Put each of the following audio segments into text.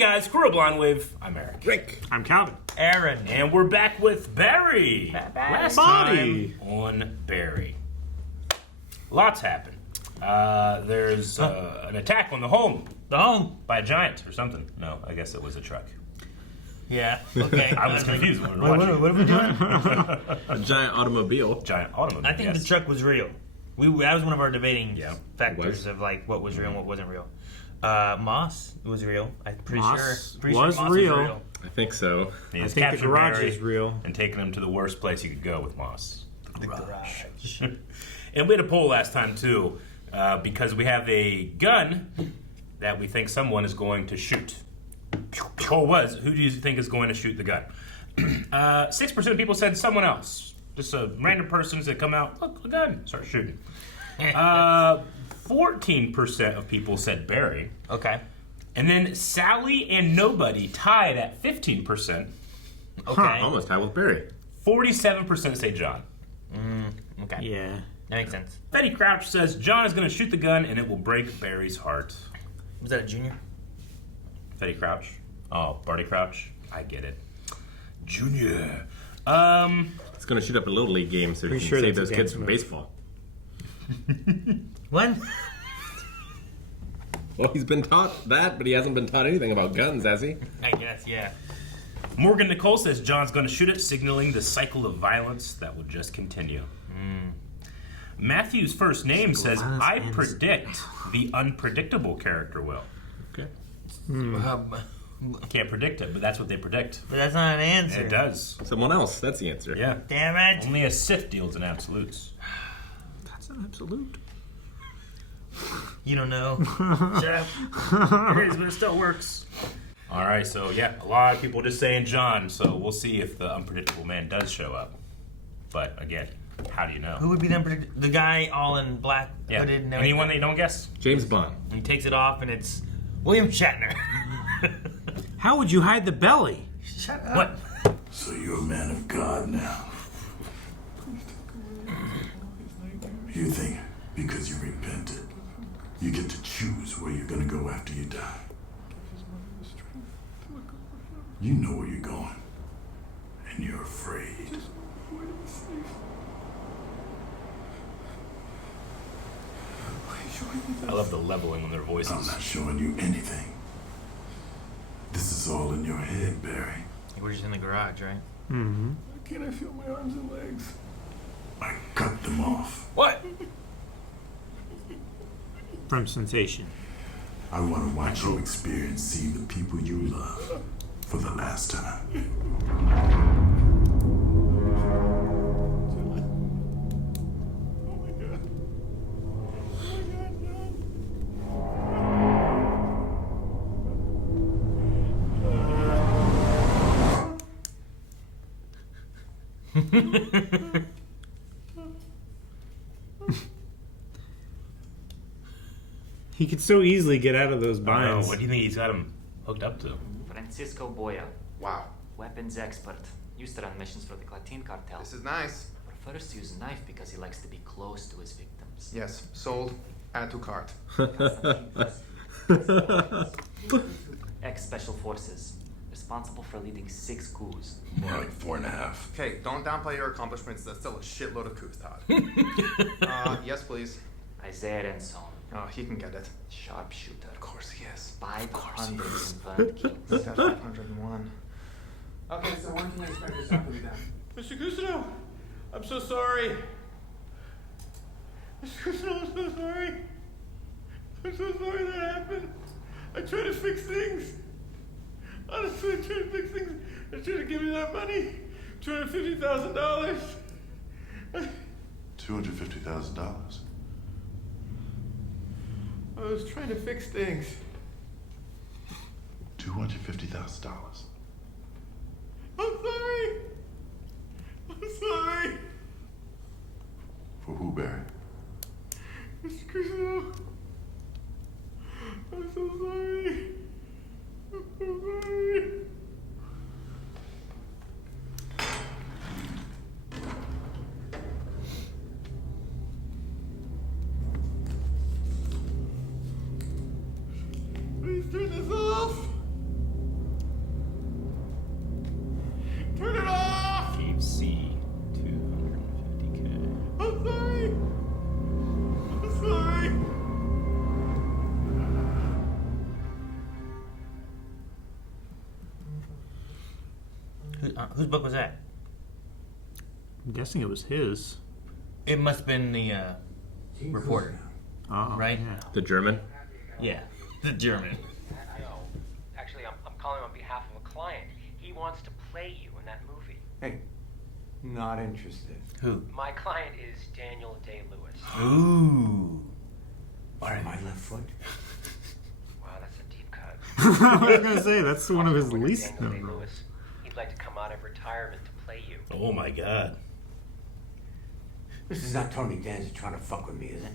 guys, Squirrel Blonde Wave. I'm Eric. Rick. I'm Calvin. Aaron. And we're back with Barry. Last time on Barry. Lots happened. There's an attack on the home. The home. By a giant or something. No, I guess it was a truck. Yeah, okay. I was confused when we were watching. What are we doing? A giant automobile. Giant automobile. I think the truck was real. That was one of our debating factors of like what was real and what wasn't real. Moss was real. I'm pretty sure. Was real. I think so. He I has think the captured garage Barry is real. and taken him to the worst place you could go with Moss. The garage. And we had a poll last time too, because we have a gun that we think someone is going to shoot. The poll was, who do you think is going to shoot the gun? 6% of people said someone else. Just a random person that come out, look, a gun, start shooting. 14% of people said Barry. Okay. And then Sally and Nobody tied at 15%. Okay. Almost tied with Barry. 47% say John. Okay. Yeah. That makes sense. Betty Crouch says John is going to shoot the gun and it will break Barry's heart. Was that a junior? Betty Crouch? Oh, Barty Crouch? I get it. Junior. It's going to shoot up a Little League game so he Pretty can sure save that's those a kids dance from move. baseball. When? Well, he's been taught that, but he hasn't been taught anything about guns, has he? I guess, yeah. Morgan Nicole says John's going to shoot it, signaling the cycle of violence that will just continue. Matthew's first name says, I predict the unpredictable character will. Okay. Can't predict it, but that's what they predict. But that's not an answer. It does. Someone else. That's the answer. Yeah. Damn it. Only a Sith deals in absolutes. That's an absolute. You don't know. Shut up. It is, but it still works. All right, so yeah, a lot of people just saying John, so we'll see if the unpredictable man does show up. But again, how do you know? Who would be the guy all in black Yeah. hooded and Anyone that everything? you don't guess? James Bond. And he takes it off and it's William Shatner. How would you hide the belly? Shut up. What? So you're a man of God now. You think because you repented, you get to choose where you're gonna go after you die. You know where you're going, and you're afraid. I love the leveling on their I'm voices. not showing you anything. This is all in your head, Barry. We're just in the garage, right? Mm-hmm. Why can't I feel my arms and legs? I cut them off. What? From sensation. I want to watch you experience seeing the people you love for the last time. Oh my God. He could so easily get out of those I don't binds. know. What do you think he's got him hooked up to? Francisco Boya, Wow, weapons expert. Used to run missions for the Clatin cartel. this is nice. Prefers to use a knife because he likes to be close to his victims. Yes, sold. Add to cart. Ex-Special Forces. Responsible for leading 6 coups. More like 4.5. Okay, don't downplay your accomplishments. That's still a shitload of coups, Todd. Yes, please. Isaiah Renson. Oh, he can get it. Sharpshooter. Of course he is. 500 confirmed kills. That's 501. Okay, so when can you expect this stuff to be done? Mr. Cusino, I'm so sorry. Mr. Cusino, I'm so sorry. I'm so sorry that happened. I tried to fix things. Honestly, I tried to fix things. I tried to give you that money. $250,000. $250,000. I was trying to fix things. $250,000. I'm sorry. I'm sorry. For who, Barry? Mr. Cusino. I'm so sorry. I'm so sorry. Please turn this off. Whose book was that? I'm guessing it was his. It must have been the reporter, Oh, right? yeah. The German. Yeah, the German. No, actually, I'm calling on behalf of a client. He wants to play you in that movie. Hey, not interested. Who? My client is Daniel Day-Lewis. Ooh. My left foot. Wow, that's a deep cut. I was gonna say that's one of his Also, least Daniel known roles. Day-Lewis. He'd like to come out of retirement to play you. Oh my god. This is not Tony Danza trying to fuck with me, is it?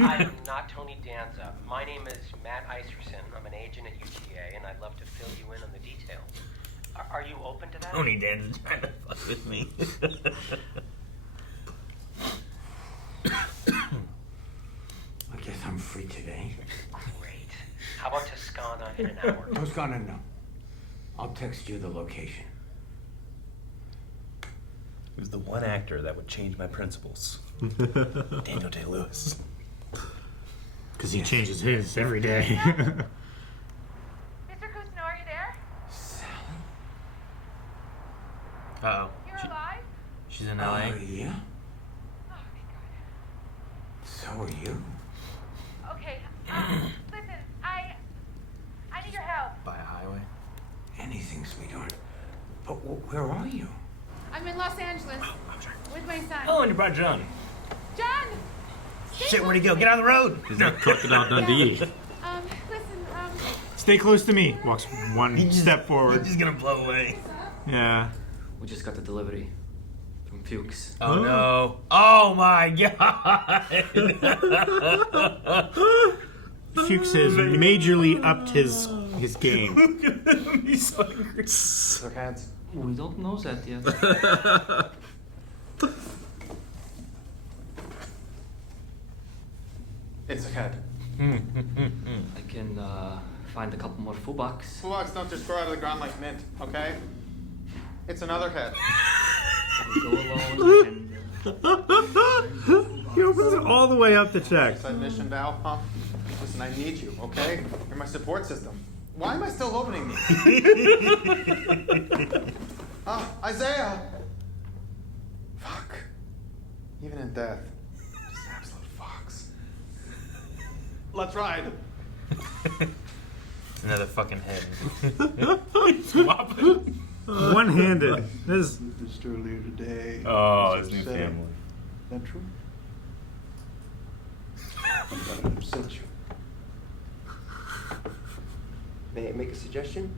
I am not Tony Danza. My name is Matt Iserson. I'm an agent at UTA, and I'd love to fill you in on the details. Are you open to that? Tony Dan's trying to fuck with me. I guess I'm free today. Great. How about Toscana in an hour? Toscana, no. I'll text you the location. He was the one actor that would change my principles. Daniel Day-Lewis. Because he changes his every day. Mr. Cousineau, are you there? Sally? Uh-oh. You're alive? She's in LA. Yeah? Oh, thank So are you. God. Okay, listen, I need your help. By a highway. Anything, sweetheart. But where are you? I'm in Los Angeles with my son. Oh, and you brought John. John! stay Shit, where'd he close go? to Get me. on the road! He's like Crocodile Dundee. Listen, Stay close to me. Walks one step forward. He's gonna blow away. Yeah. We just got the delivery from Fuchs. Oh no. Oh my god. Fuchs has majorly upped his game. He's so angry. Their heads. We don't know that yet. It's a head. I can find a couple more full bucks. Bullocks don't just grow out of the ground like mint, okay? It's another head. Go alone and He opens it all the way up the check. Side mission, Val, huh? Listen, I need you, okay? You're my support system. Why am I still opening these? Isaiah! Fuck. Even in death, just an absolute fox. Let's ride. Another fucking head. One-handed. This Just earlier today. Oh, as his I new said, family. Is that true? I'm gonna upset you. May I make a suggestion?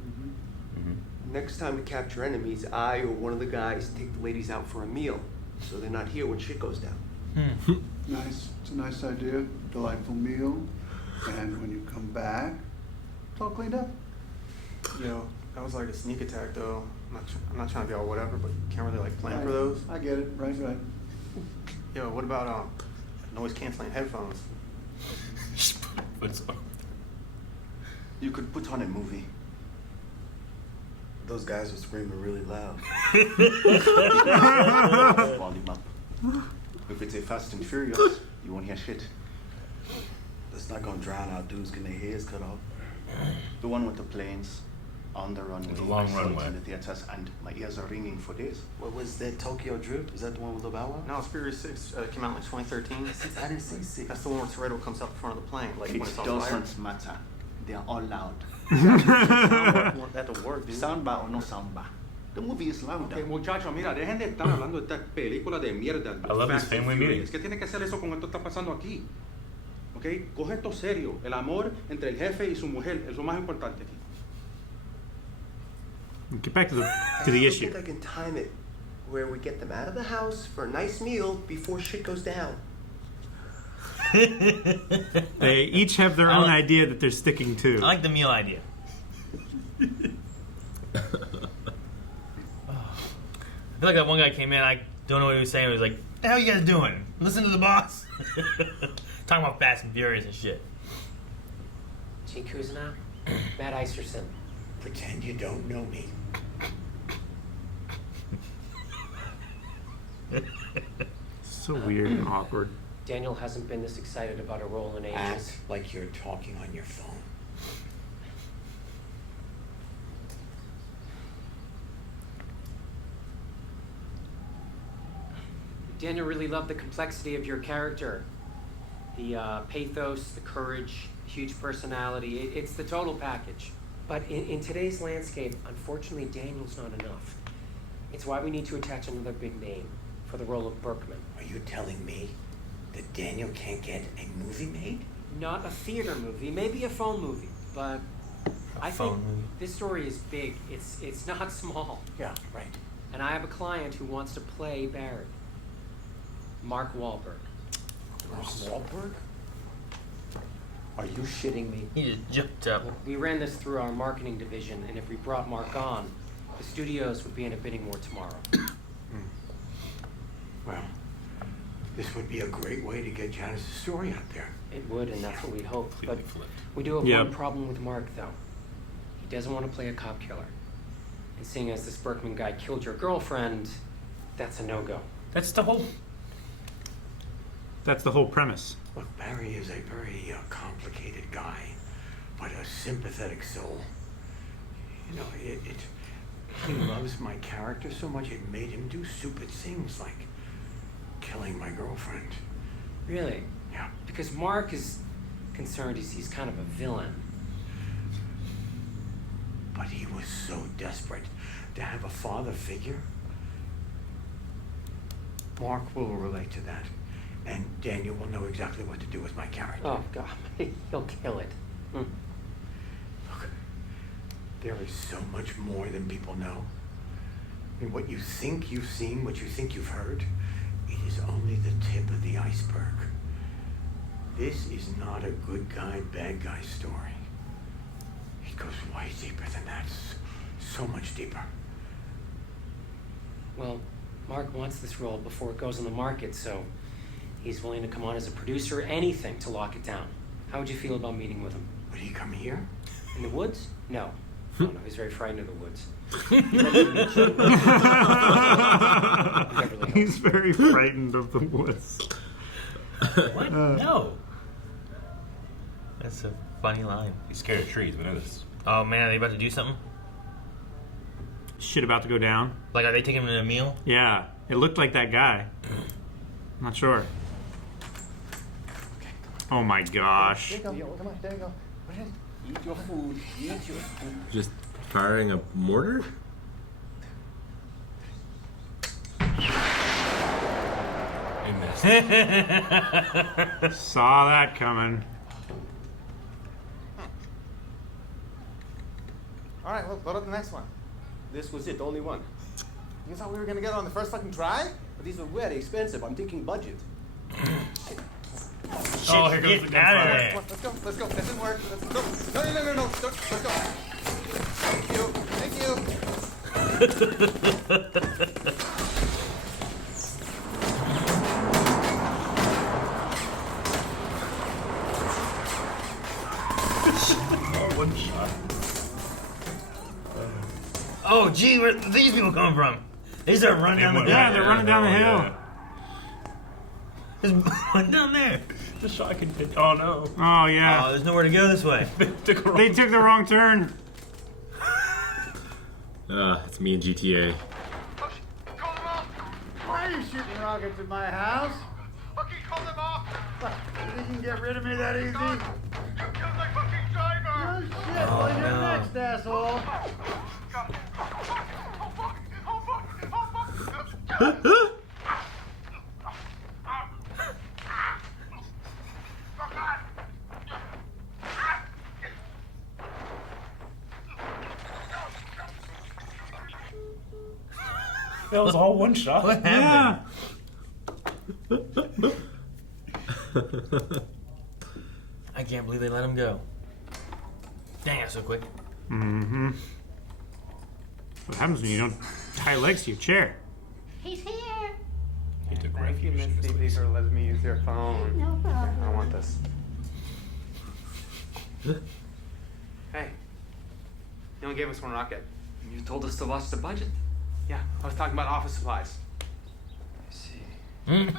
Mm-hmm. Next time we capture enemies, I or one of the guys take the ladies out for a meal, so they're not here when shit goes down. Nice. It's a nice idea. Delightful meal. And when you come back, it's all cleaned up. Yo, that was like a sneak attack, though. I'm not trying to be all whatever, but you can't really like plan for those. I get it. Right. Yo, what about noise canceling headphones? You could put on a movie. Those guys are screaming really loud. Volume up. If it's a Fast and Furious, you won't hear shit. That's not gonna drown out dudes getting their heads cut off. The one with the planes on the runway. It's a long I saw it runway. in the theaters, and my ears are ringing for days. What was that Tokyo Drift? Is that the one with the Bow Wow? No, it's Furious 6. Came out in like 2013. I didn't see 6. That's the one where Toretto comes up in front of the plane, like when It it's on fire. doesn't matter. They are all loud. That'll work, dude. Soundbar or no soundbar. The movie is loud. Okay, muchachos, mira, dejen de estar hablando de esta película de mierda. I love this Fast and family Furious. meeting. ¿Qué tiene que hacer eso con esto que está pasando aquí? Ok, coge esto serio. El amor entre el jefe y su mujer es lo más importante aquí. Get back to the I issue. think I can time it where we get them out of the house for a nice meal before shit goes down. They each have their own idea that they're sticking to. I like the meal idea. I feel like that one guy came in, I don't know what he was saying. He was like, "What the hell you guys doing? Listen to the boss." Talking about Fast and Furious and shit. G. Cousineau, Matt Iserson. Pretend you don't know me. So weird and awkward. Daniel hasn't been this excited about a role in ages. Act like you're talking on your phone. Daniel really loved the complexity of your character. The pathos, the courage, huge personality. It's the total package. But in today's landscape, unfortunately, Daniel's not enough. It's why we need to attach another big name for the role of Berkman. Are you telling me that Daniel can't get a movie made? Not a theater movie, maybe a phone movie, but I think this story is big. It's not small. Yeah, right. And I have a client who wants to play Barry. Mark Wahlberg. Mark Wahlberg? Are you shitting me? He just jumped up. We ran this through our marketing division, and if we brought Mark on, the studios would be in a bidding war tomorrow. Well, this would be a great way to get Janice's story out there. It would, and that's what we hope. But we do have one problem with Mark, though. He doesn't want to play a cop killer. And seeing as this Berkman guy killed your girlfriend, that's a no-go. That's the whole premise. Look, Barry is a very complicated guy, but a sympathetic soul. You know, he loves my character so much it made him do stupid things like killing my girlfriend. Really? Yeah. Because Mark is concerned he's kind of a villain. But he was so desperate to have a father figure. Mark will relate to that. And Daniel will know exactly what to do with my character. Oh, God. He'll kill it. Look, there is so much more than people know. I mean, what you think you've seen, what you think you've heard, it is only the tip of the iceberg. This is not a good guy, bad guy story. It goes way deeper than that. So much deeper. Well, Mark wants this role before it goes on the market, so he's willing to come on as a producer, anything to lock it down. How would you feel about meeting with him? Would he come here? In the woods? No. Oh, no, he's very frightened of the woods. He's very frightened of the woods. What? No. That's a funny line. He's scared of trees, we know this. Oh man, are they about to do something? Shit about to go down. Like, are they taking him to a meal? Yeah, it looked like that guy. I'm not sure. Oh my gosh. There you go. Come on, there you go. Go ahead. Eat your food. Eat your food. Just firing a mortar? Saw that coming. All right, well, load up the next one. This was it, only one. You thought we were gonna get it on the first fucking try? But these are very expensive. I'm thinking budget. Oh, here goes the gunfire. Come on, let's go. That didn't work. Let's go. No. Let's go. Thank you. One shot. Oh, gee, where did these people come from? They start running down the hill. Yeah, they're running down the hill. There's one down there. The shot can hit. Oh no. Oh yeah. Oh, there's nowhere to go this way. They took the wrong turn. It's me and GTA. Why are you shooting rockets at my house? Fucking call them off! You think you can get rid of me that easy? You killed my fucking driver! Oh shit, well you're next, asshole. That was all one shot. What happened? I can't believe they let him go. Dang, that's so quick. Mm-hmm. What happens when you don't tie legs to your chair? He's here. He took Thank you, refuge in Miss his DB, for letting me use your phone. No problem. I don't want this. Hey. You only gave us one rocket. You told us to watch the budget. Yeah, I was talking about office supplies. I see. More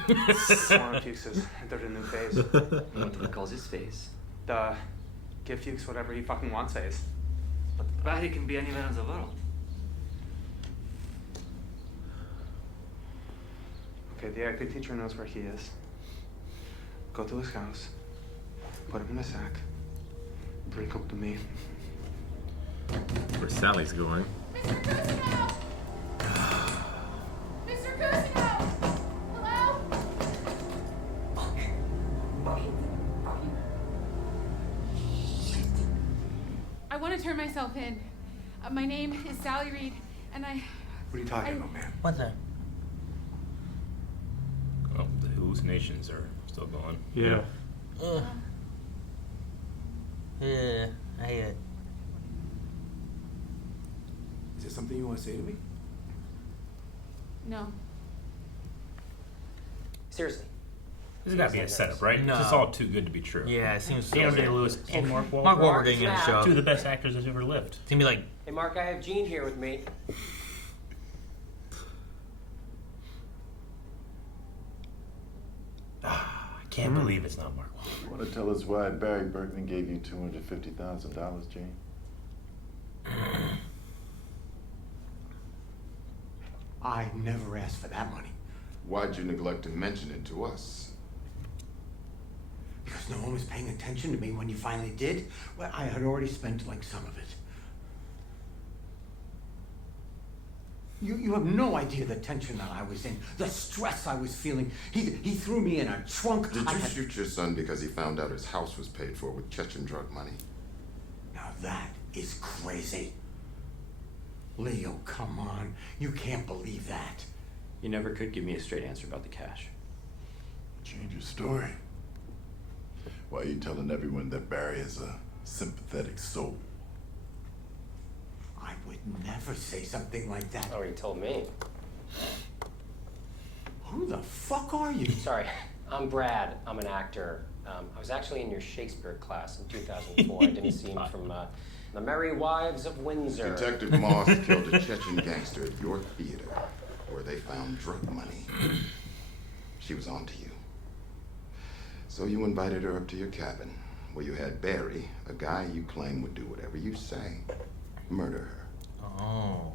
Fuchses entered a new phase. What do we call this phase? The give Fuchs whatever he fucking wants phase. But Barry can be anywhere in the world. Okay, the acting teacher knows where he is. Go to his house, put him in a sack, bring him to me. Where Sally's going. Mr. Cusino! Mr. Cusino! Hello? I want to turn myself in. My name is Sally Reed, and I... What are you talking about, man? What's that? Well, the hallucinations are still going. Yeah. Yeah, Is there something you want to say to me? No. Seriously. This has got to be a setup, right? No. It's all too good to be true. Yeah, it seems so. Daniel Day-Lewis and Mark Wahlberg. Mark Wahlberg didn't get a show. Two of the best actors that's ever lived. It's gonna be like, Hey, Mark, I have Gene here with me. I can't believe it's not Mark Wahlberg. You want to tell us why Barry Bergman gave you $250,000, Jane? I never asked for that money. Why'd you neglect to mention it to us? Because no one was paying attention to me when you finally did. Well, I had already spent like some of it. You have no idea the tension that I was in, the stress I was feeling. He threw me in a trunk. Did you shoot your son because he found out his house was paid for with Chechen drug money? Now that is crazy. Leo, come on. You can't believe that. You never could give me a straight answer about the cash. Change your story. Why are you telling everyone that Barry is a sympathetic soul? I would never say something like that. Oh, you told me. Who the fuck are you? Sorry, I'm Brad. I'm an actor. I was actually in your Shakespeare class in 2004. I didn't see him from The Merry Wives of Windsor. Detective Moss killed a Chechen gangster at your theater where they found drug money. She was on to you. So you invited her up to your cabin where you had Barry, a guy you claim would do whatever you say, murder her. oh,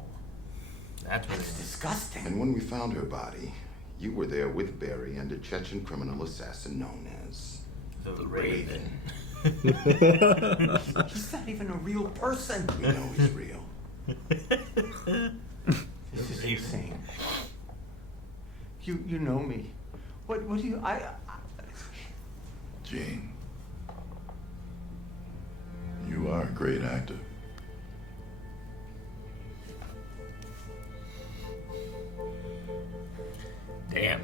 that's what it It's is. disgusting. And when we found her body, you were there with Barry and a Chechen criminal assassin known as The Raven. He's not even a real person. We know he's real. This is insane. You know me. What do you Gene, you are a great actor. Damn.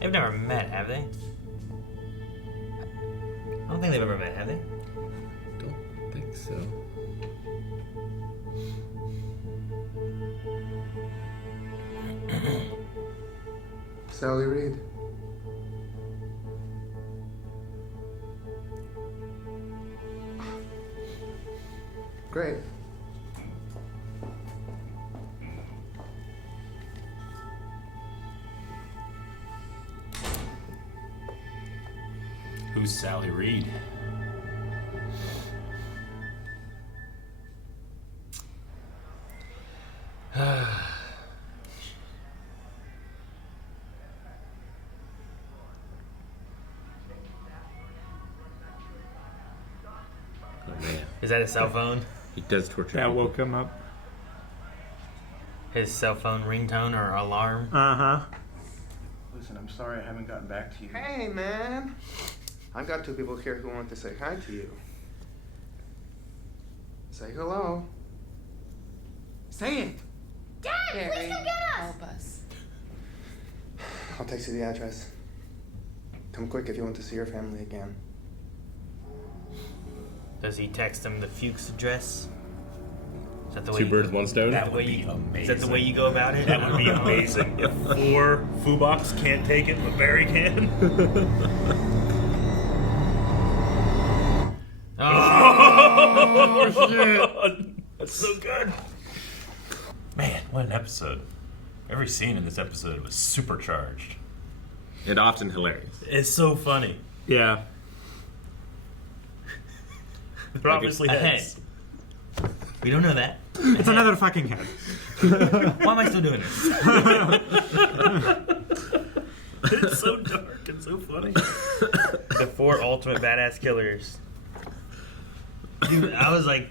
They've never met, have they? I don't think they've ever met, have they? Don't think so. Sally Reed. Great. Who's Sally Reed? Oh man. Is that his cell phone? He does torture That people. woke him up. His cell phone ringtone or alarm? Uh-huh. Listen, I'm sorry I haven't gotten back to you. Hey, man. I've got two people here who want to say hi to you. Say hello. Say it. Dad, please come get us! Help us. I'll text you the address. Come quick if you want to see your family again. Does he text him the Fuchs address? Is that the way Two you- birds, one stone? That would be amazing. Is that the way you go about it? That would be amazing. If 4 Fubox can't take it, but Barry can. Oh, shit. That's so good. Man, what an episode. Every scene in this episode was supercharged. And often hilarious. It's so funny. Yeah. They're obviously a heads. head. We don't know that. It's another fucking head. Why am I still doing this? It's so dark and so funny. The 4 ultimate badass killers. Dude, I was like,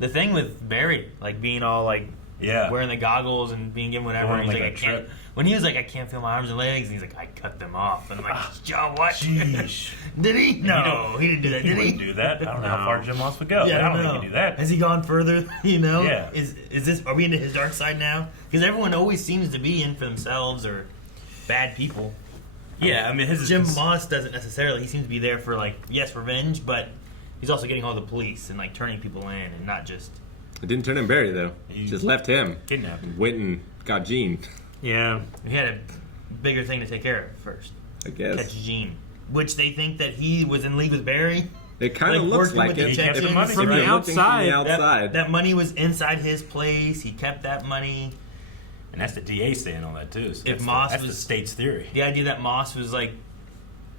the thing with Barry, like being all like, wearing the goggles and being given whatever. Going He's like like, a I can't. trip. When he was like, I can't feel my arms and legs, and he's like, I cut them off. And I'm like, John, what? Sheesh. Did he? No, he didn't do that. He Did he? wouldn't do that. I don't know how far Jim Moss would go. Yeah, I don't know. think he'd do that. Has he gone further? You know? Yeah. Is this? Are we into his dark side now? Because everyone always seems to be in for themselves or bad people. Yeah, I mean, his Jim Moss doesn't necessarily. He seems to be there for like, yes, revenge, but he's also getting all the police and like turning people in and not just. It didn't turn in Barry though. He just left him. Kidnapped. And went and got Gene. Yeah. He had a bigger thing to take care of first. I guess. Catch Gene. Which they think that he was in league with Barry. It kind of looks working like with it. the He kept the Chechens. money. From the outside. That money was inside his place. He kept that money. And that's the DA saying all that too. So If that's Moss that's was the state's theory. The idea that Moss was like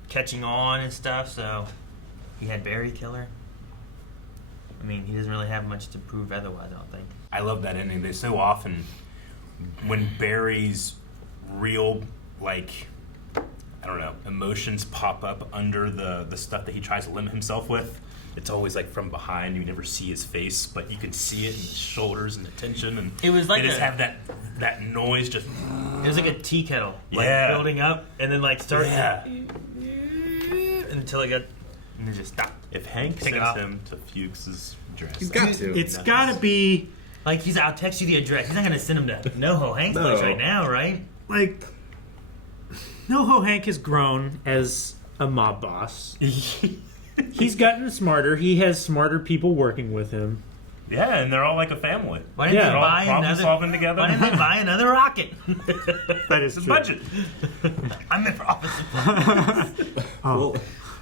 catching on and stuff, so he had Barry kill her. I mean, he doesn't really have much to prove otherwise, I don't think. I love that ending. They so often, when Barry's real, like, I don't know, emotions pop up under the stuff that he tries to limit himself with, it's always like from behind. You never see his face, but you can see it in his shoulders and the tension. And It was like they just a- have that noise just. It was like a tea kettle, like Yeah. building up, and then like starting Yeah. until it got, and then just stopped. If Hank Take it sends off. him to Fuchs's dress, It's got to be like he's. I'll text you the address. He's not gonna send him to Noho Hank's No. place right now, right? like Noho Hank has grown as a mob boss. He's gotten smarter. He has smarter people working with him. Yeah, and they're all like a family. Why didn't They're they all buy problem another? solving together. Why didn't they buy another rocket? That is the true. budget. I'm in for opposite. Oh.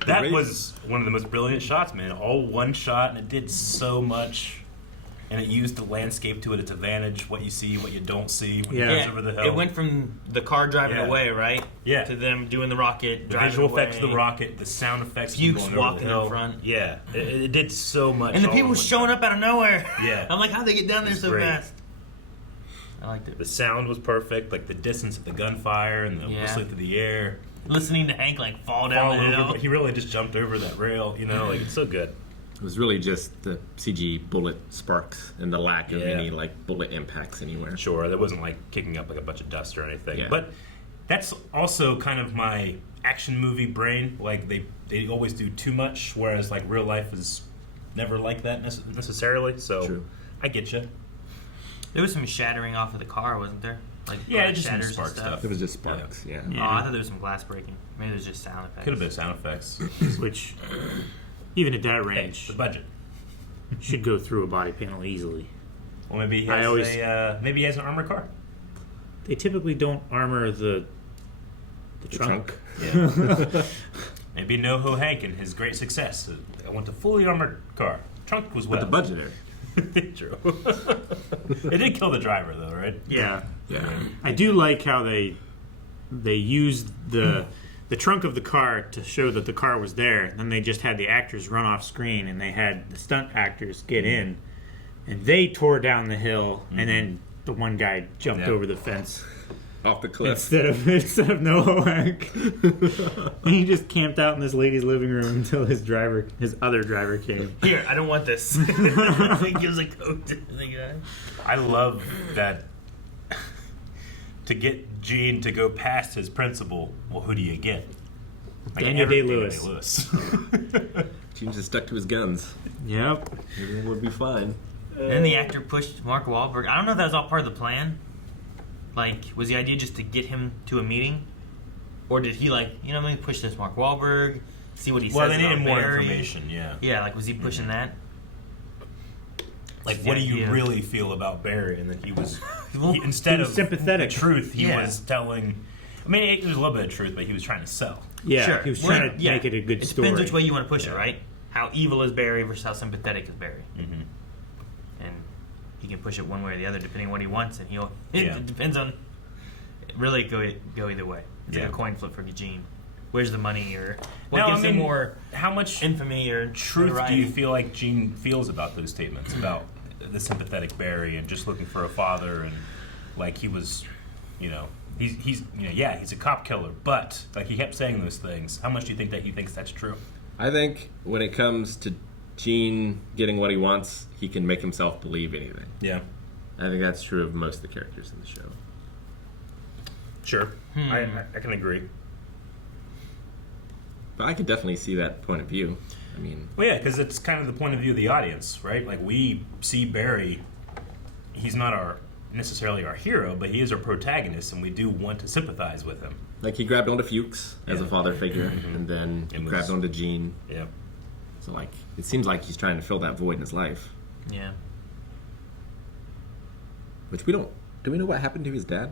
That was one of the most brilliant shots, man. All one shot, and it did so much. And it used the landscape to its advantage, what you see, what you don't see when it goes over the hill. It went from the car driving Yeah. away, right? Yeah. To them doing the rocket, the driving visual away. effects of the rocket, the sound effects of them Fuchs going over walking the hill. in front. Yeah, it did so much. And the all people in one showing up out of nowhere. Yeah. I'm like, how'd they get down there It's so great. fast? I liked it. The sound was perfect, like the distance of the gunfire and the Yeah. whistling through the air. Listening to Hank like fall down Fall the hill. over, he really just jumped over that rail, you know, like it's so good. It was really just the CG bullet sparks and the lack of Yeah. any like bullet impacts anywhere. Sure, that wasn't like kicking up like a bunch of dust or anything. Yeah. But that's also kind of my action movie brain. Like they always do too much, whereas like real life is never like that necessarily. So True. I get you. There was some shattering off of the car, wasn't there? Like Yeah, glass just some shatters spark and stuff. stuff. It was just sparks, yeah. Oh, I thought there was some glass breaking. Maybe it was just sound effects. Could have been sound effects. Which, even at that range, the budget should go through a body panel easily. Well, maybe he I has always- maybe he has an armored car. They typically don't armor the trunk. Yeah. Maybe Noho Hank and his great success. I want a fully armored car. Trunk was well. But the budget True. It did kill the driver though, right? Yeah. Yeah. I do like how they used the trunk of the car to show that the car was there. Then they just had the actors run off screen, and they had the stunt actors get in, and they tore down the hill, and then the one guy jumped Yeah. over the fence off the cliff instead of Noho Hank. And he just camped out in this lady's living room until his other driver came. Here, I don't want this. He gives a coat to the guy. I love that. To get Gene to go past his principal, well, who do you get? Daniel Day-Lewis. Gene just stuck to his guns. Yep. Everything would be fine. And then the actor pushed Mark Wahlberg. I don't know if that was all part of the plan. Like, was the idea just to get him to a meeting? Or did he, like, let me push this Mark Wahlberg, see what he Well, says they about needed more Barry? information, yeah. Yeah, like, was he pushing that? Like, what do you Yeah. really feel about Barry? And that he was, Well, instead he was of sympathetic. the truth, he Yeah. was telling. I mean, it was a little bit of truth, but he was trying to sell. Yeah, Sure. he was Well, trying to yeah. make it a good It story. depends which way you want to push it, right? How evil is Barry versus how sympathetic is Barry. Mm-hmm. And he can push it one way or the other depending on what he wants, and Yeah. it depends on. Really, go either way. It's Yeah. like a coin flip for Gene. where's the money, or what Now, gives I mean, him more how much infamy or truth do notoriety? you feel like Gene feels about those statements about the sympathetic Barry and just looking for a father, and like he was, you know, he's he's a cop killer, but like he kept saying those things. How much do you think that he thinks that's true? I think when it comes to Gene getting what he wants, he can make himself believe anything. Yeah. I think that's true of most of the characters in the show. Sure. I can agree. But I could definitely see that point of view. I mean... Well, yeah, because it's kind of the point of view of the audience, right? Like, we see Barry, he's not necessarily our hero, but he is our protagonist, and we do want to sympathize with him. Like, he grabbed onto Fuchs as a father figure, and then he grabbed onto Gene. Yeah. So, like, it seems like he's trying to fill that void in his life. Yeah. Which we don't... Do we know what happened to his dad?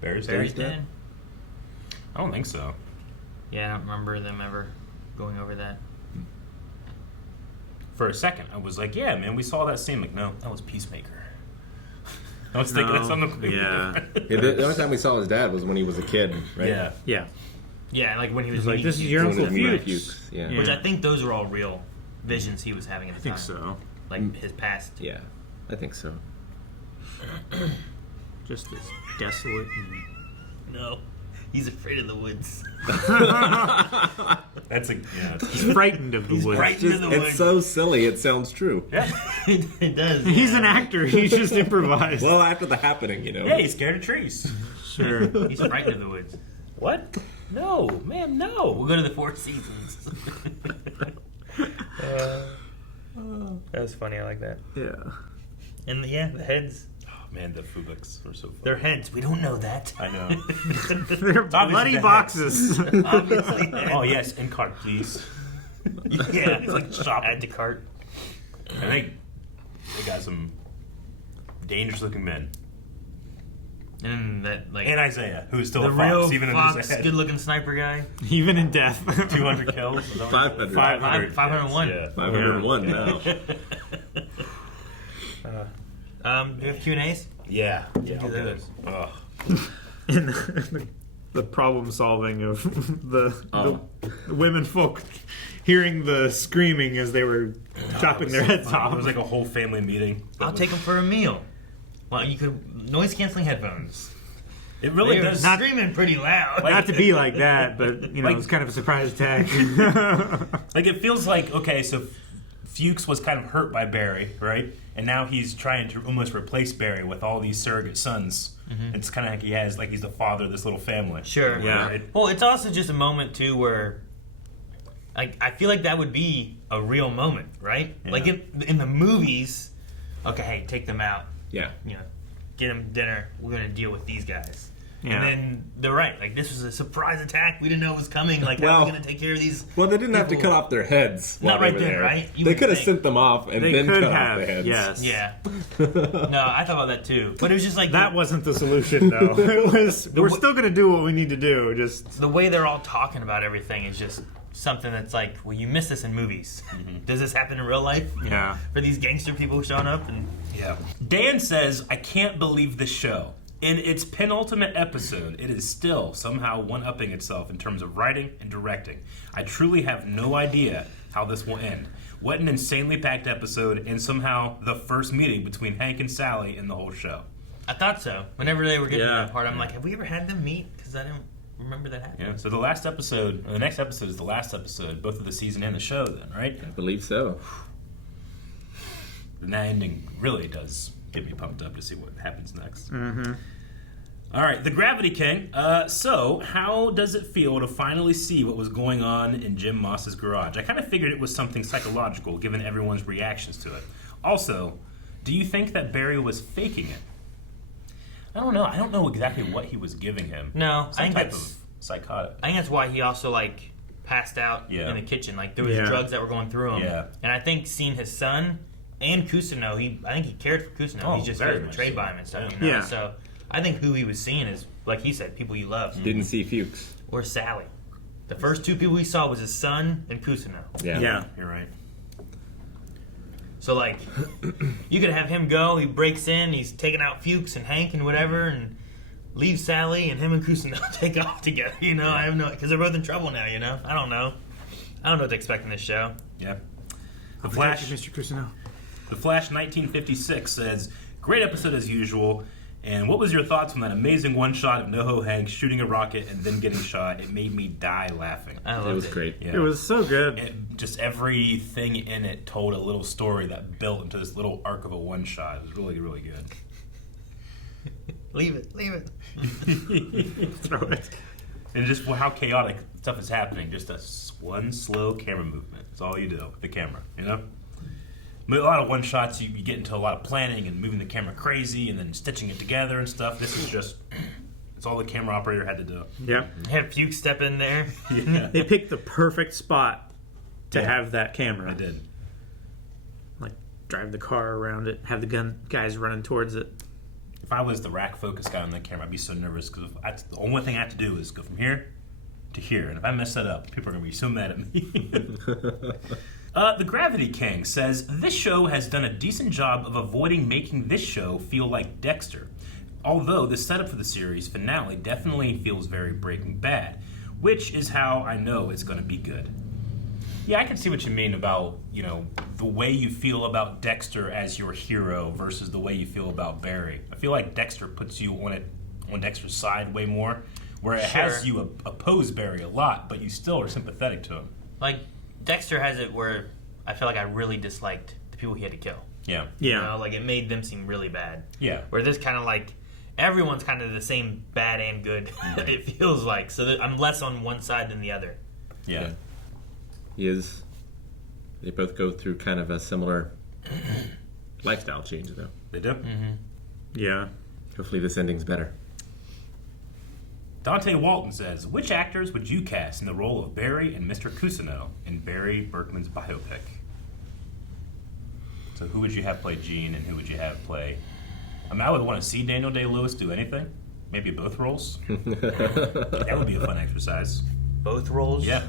Barry's dead? I don't think so. Yeah, I don't remember them ever going over that. For a second, I was like, yeah, man, we saw that scene. Like, no, that was Peacemaker. I was thinking that's something completely different. The only time we saw his dad was when he was a kid, right? Yeah. Yeah. Yeah, like when he was like, meeting this is your Uncle Fuchs. Fuchs. Yeah. Which I think those were all real visions he was having at the time. I think so. Like his past. Yeah, I think so. Just as desolate and... No. He's afraid of the woods. That's a He's frightened of the woods. Frightened of the woods. It's so silly, it sounds true. Yeah. It does. He's an actor. He's just improvised. Well, after the happening, you know. Yeah, he's scared of trees. Sure. He's frightened of the woods. What? No, man, no. We'll go to the Four Seasons. That was funny. I like that. Yeah. And the heads. Oh, man, the Fubics were so funny. They're heads. We don't know that. I know. They're bloody boxes. Obviously. Oh, yes, in cart, please. Yeah, it's like shop add to cart. I think they got some dangerous looking men. And that, like, And Isaiah, who's still the a fox, real even in fox, his head. good-looking sniper guy. Even in death. 200 kills. 500. 501. Yeah. 501 now. Do you have Q&As? Yeah. Do Okay. those. Ugh. And the problem solving of the women folk hearing the screaming as they were chopping their heads off. It was like a whole family meeting. I'll take him for a meal. Well, you could noise-canceling headphones. It really They were does. screaming pretty loud. Not to be like that, but, you know, Like- it's kind of a surprise attack. Like, it feels like, okay, so Fuchs was kind of hurt by Barry, right? And now he's trying to almost replace Barry with all these surrogate sons. Mm-hmm. It's kind of like he's the father of this little family. Sure. Yeah. Right? Well, it's also just a moment, too, where... Like, I feel like that would be a real moment, right? Yeah. Like, in the movies, okay, hey, take them out. Yeah. You know, get them dinner. We're going to deal with these guys. Yeah. And then they're right. Like, this was a surprise attack. We didn't know it was coming. Like, how are we going to take care of these? Well, they didn't have to people? cut off their heads. Not while they right were then, there. right? You They would could have think. sent them off and They then could cut have, off the heads. yes. Yeah. No, I thought about that, too. But it was just like... That wasn't the solution, though. It was, we're still going to do what we need to do, just... The way they're all talking about everything is just something that's like, well, you miss this in movies. Does this happen in real life? Yeah. For these gangster people showing up? And Yeah. Dan says, I can't believe the show. In its penultimate episode, it is still somehow one-upping itself in terms of writing and directing. I truly have no idea how this will end. What an insanely packed episode, and somehow the first meeting between Hank and Sally in the whole show. I thought so. Whenever they were getting to Yeah. that part, I'm like, have we ever had them meet? Because I don't remember that happening. Yeah. So the last episode, or the next episode is the last episode, both of the season and the show then, right? I believe so. And that ending really does get me pumped up to see what happens next. Mm-hmm. All right, the Gravity King. So, how does it feel to finally see what was going on in Jim Moss's garage? I kind of figured it was something psychological, given everyone's reactions to it. Also, do you think that Barry was faking it? I don't know. I don't know exactly what he was giving him. No, Some type of psychotic. I think that's why he also, like, passed out Yeah. in the kitchen. Like, there was Yeah. drugs that were going through him. Yeah. And I think seeing his son and Kusino, I think he cared for Kusino. Oh, He just very feels much betrayed so. by him and stuff, you know? Yeah. So I think who he was seeing is, like he said, people you love. Didn't see Fuchs. Or Sally. The first two people he saw was his son and Kusino. Yeah. Yeah. You're right. So, like, you could have him go, he breaks in, he's taking out Fuchs and Hank and whatever, and leave Sally and him and Kusino take off together. You know, I have no, because they're both in trouble now. You know, I don't know what to expect in this show. Yeah. The Flash, Mr. Kusino. The Flash 1956 says, great episode as usual. And what was your thoughts on that amazing one shot of Noho Hanks shooting a rocket and then getting shot? It made me die laughing. It was great. Yeah. It was so good. Just everything in it told a little story that built into this little arc of a one shot. It was really, really good. Leave it. Throw it. And just how chaotic stuff is happening. Just one slow camera movement. That's all you do with the camera, you know? A lot of one shots, you get into a lot of planning and moving the camera crazy and then stitching it together and stuff. This is just, it's all the camera operator had to do. Yeah. Had Fuke step in there. Yeah. They picked the perfect spot to have that camera. I did. Like, drive the car around it, have the guys running towards it. If I was the rack focus guy on the camera, I'd be so nervous because the only thing I have to do is go from here to here. And if I mess that up, people are going to be so mad at me. The Gravity King says, this show has done a decent job of avoiding making this show feel like Dexter. Although the setup for the series finale definitely feels very Breaking Bad, which is how I know it's going to be good. Yeah, I can see what you mean about, you know, the way you feel about Dexter as your hero versus the way you feel about Barry. I feel like Dexter puts you on Dexter's side way more, where it has you oppose Barry a lot, but you still are sympathetic to him. Like, Dexter has it where I feel like I really disliked the people he had to kill. Yeah. You know, like it made them seem really bad. Yeah. Where this kind of like, everyone's kind of the same bad and good, it feels like. So that I'm less on one side than the other. Yeah. They both go through kind of a similar lifestyle change, though. They do? Mm-hmm. Yeah. Hopefully this ending's better. Dante Walton says, which actors would you cast in the role of Barry and Mr. Kusino in Barry Berkman's biopic? So who would you have play Gene and who would you have play... I mean, I would want to see Daniel Day-Lewis do anything. Maybe both roles. That would be a fun exercise. Both roles? Yeah.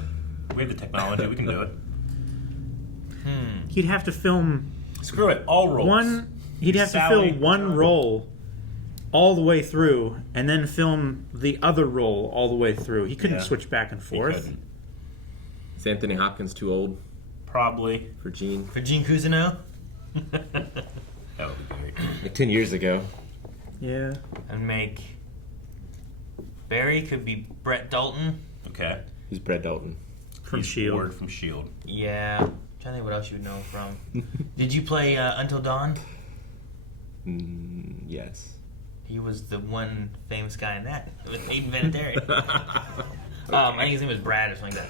We have the technology. We can do it. He'd have to film... Screw it. All roles. He'd have to film one role all the way through and then film the other role all the way through. He couldn't switch back and forth. Is Anthony Hopkins too old? Probably. For Gene? For Gene Cousineau? That would be great. Like 10 years ago. Yeah. And make... Barry could be Brett Dalton. Okay. Who's Brett Dalton? From He's S.H.I.E.L.D. Ward from S.H.I.E.L.D. Yeah. I'm trying to think what else you would know him from. Did you play Until Dawn? Yes. He was the one famous guy in that with Hayden Panettiere. I think his name was Brad or something like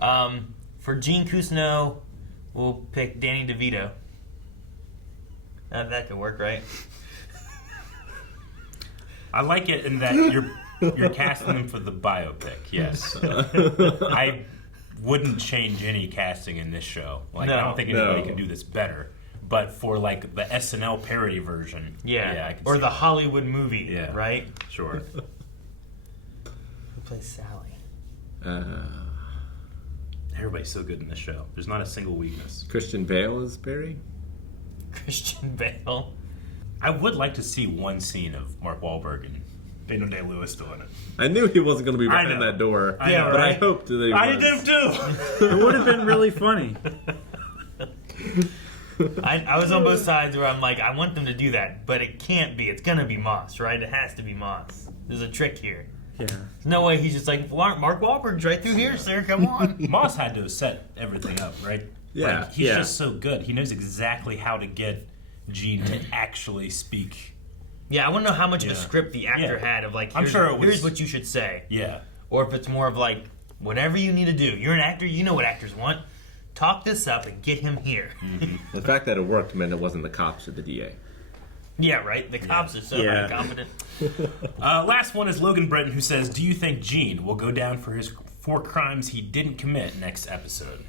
that. For Gene Cousineau, we'll pick Danny DeVito. That could work, right? I like it in that you're casting him for the biopic. Yes. I wouldn't change any casting in this show. Like, I don't think anybody can do this better. But for like the SNL parody version, I can or see the that. Hollywood movie, right? Sure. Who plays Sally? Everybody's so good in this show. There's not a single weakness. Christian Bale is Barry? Christian Bale. I would like to see one scene of Mark Wahlberg and Daniel Day-Lewis doing it. I knew he wasn't going to be behind that door. I know, but right? I hoped that he was. I did too. It would have been really funny. I was on both sides where I'm like, I want them to do that, but it can't be. It's going to be Moss, right? It has to be Moss. There's a trick here. Yeah. There's no way he's just like, Mark Wahlberg's right through here, sir. Come on. Moss had to set everything up, right? Yeah. Like, he's just so good. He knows exactly how to get Gene to actually speak. Yeah, I want to know how much of a script the actor had of like, here's what you should say. Yeah. Or if it's more of like, whatever you need to do. You're an actor. You know what actors want. Talk this up and get him here. The fact that it worked meant it wasn't the cops or the DA. Yeah, right? The cops are so incompetent. Last one is Logan Brenton, who says, do you think Gene will go down for his 4 crimes he didn't commit next episode?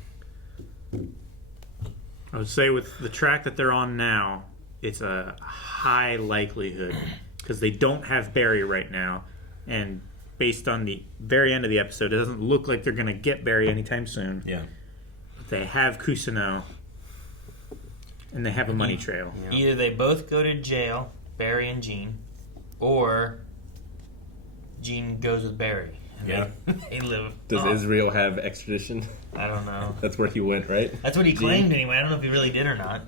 I would say with the track that they're on now, it's a high likelihood because they don't have Barry right now, and based on the very end of the episode, it doesn't look like they're going to get Barry anytime soon. Yeah. But they have Cousineau, and they have a money trail. Either they both go to jail, Barry and Gene, or Gene goes with Barry. Yeah. They live. Does Israel have extradition? I don't know. That's where he went, right? That's what he claimed anyway. I don't know if he really did or not.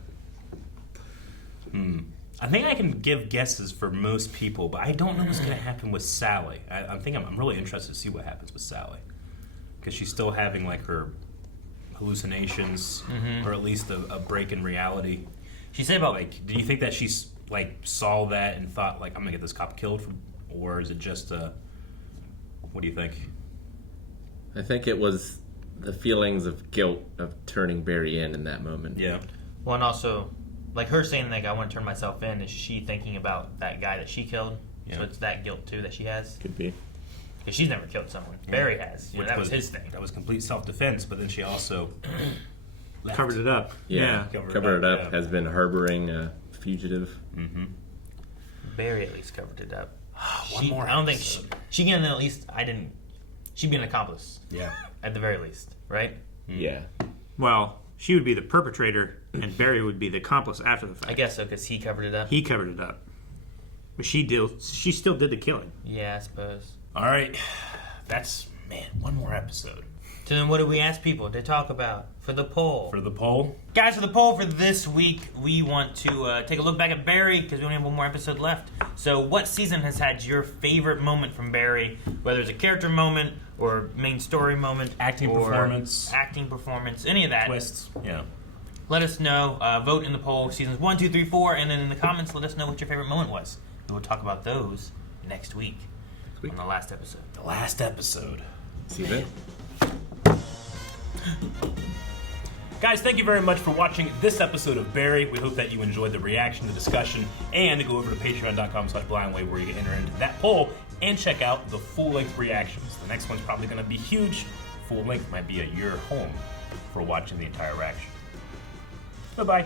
I think I can give guesses for most people, but I don't know what's going to happen with Sally. I'm really interested to see what happens with Sally, because she's still having like her hallucinations, or at least a break in reality. She said about do you think that she's like saw that and thought like I'm gonna get this cop killed, or is it just what do you think? I think it was the feelings of guilt of turning Barry in that moment. Yeah. Well, and also, like her saying like I want to turn myself in, is she thinking about that guy that she killed? Yeah. So it's that guilt too that she has. Could be. Because she's never killed someone. Barry has. You know, that was his thing. That was complete self-defense, but then she also covered it up. Yeah. Covered it up. Has been harboring a fugitive. Barry at least covered it up. One more I don't episode. think she can at least. She'd be an accomplice. Yeah. At the very least, right? Yeah. Well, she would be the perpetrator, and Barry would be the accomplice after the fact. I guess so, because he covered it up. He covered it up, but she still did the killing. Yeah, I suppose. All right, that's one more episode. So then, what do we ask people to talk about for the poll? For the poll, guys, for the poll for this week, we want to take a look back at Barry because we only have one more episode left. So, what season has had your favorite moment from Barry? Whether it's a character moment or main story moment, acting performance, any of that. Twists, yeah. Let us know. Vote in the poll, seasons 1, 2, 3, 4, and then in the comments, let us know what your favorite moment was. And we'll talk about those next week. On the last episode. The last episode. See you then. Guys, thank you very much for watching this episode of Barry. We hope that you enjoyed the reaction, the discussion, and go over to patreon.com/blindwave where you can enter into that poll and check out the full-length reactions. The next one's probably going to be huge. Full length might be at your home for watching the entire reaction. Bye-bye.